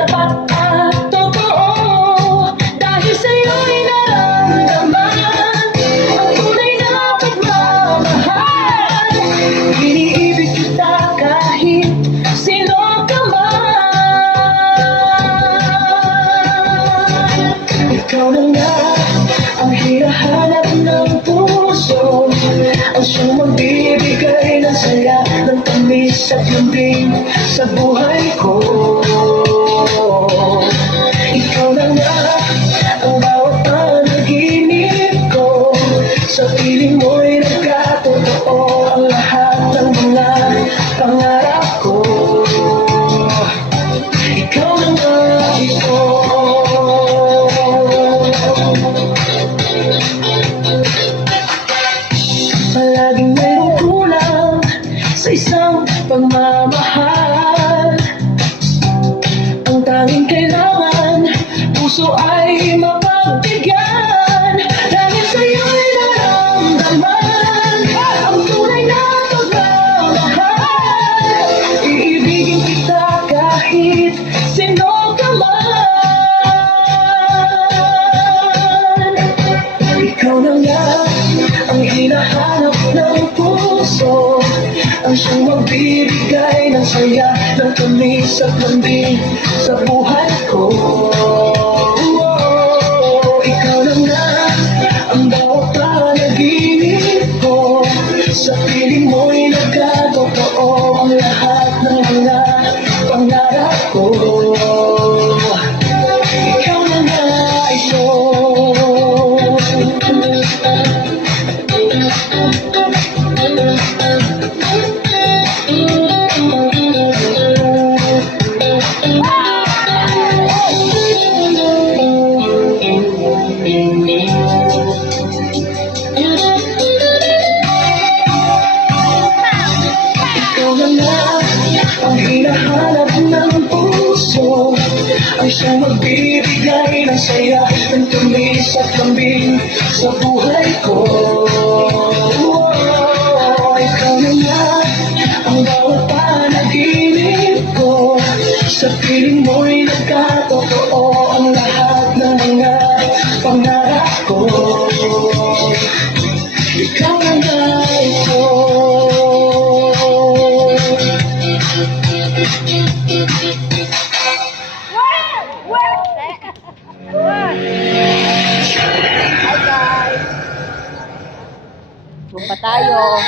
tapat at totoo. Dahil sa'yo'y naramdaman ang tunay na pagmamahal. Iniibig kita kahit sino ka man. Ikaw na nga ang hinahanap ng puso, ang siyang magbibigay ng saya, ng tamis at lambing sa buhay ko. Ikaw na nga ang bawat panaginip ko, sa piling mo'y nagkatotoo ang lahat ng mga pangarap ko. Ikaw na nga ito. Palaging mayroong kulang sa isang pagmamahal. Ang tanging kailangan, puso ay mapagbigyan. Dahil sa'yo'y naramdaman ang tunay na pagmamahal. Iibigin kita kahit sino ka man. Ikaw na nga ang hinahanap ng puso, ang siyang magbibigay ng saya, ng tamis at lambing sa buhay ko. Ikaw na nga ang bawat panaginip ko, sa piling mo'y nagkatotoo ang lahat ng mga pangarap ko. Ikaw na nga ito. Ikaw na nga ang hinahanap ng puso, ang siyang magbibigay ng saya, ng tamis at lambing sa buhay ko. Ikaw na nga ang bawat panaginip ko, sa piling mo'y nagkatotoo ang lahat ng mga pangarap ko. Ikaw na nga ito. Hi guys! Punta tayo.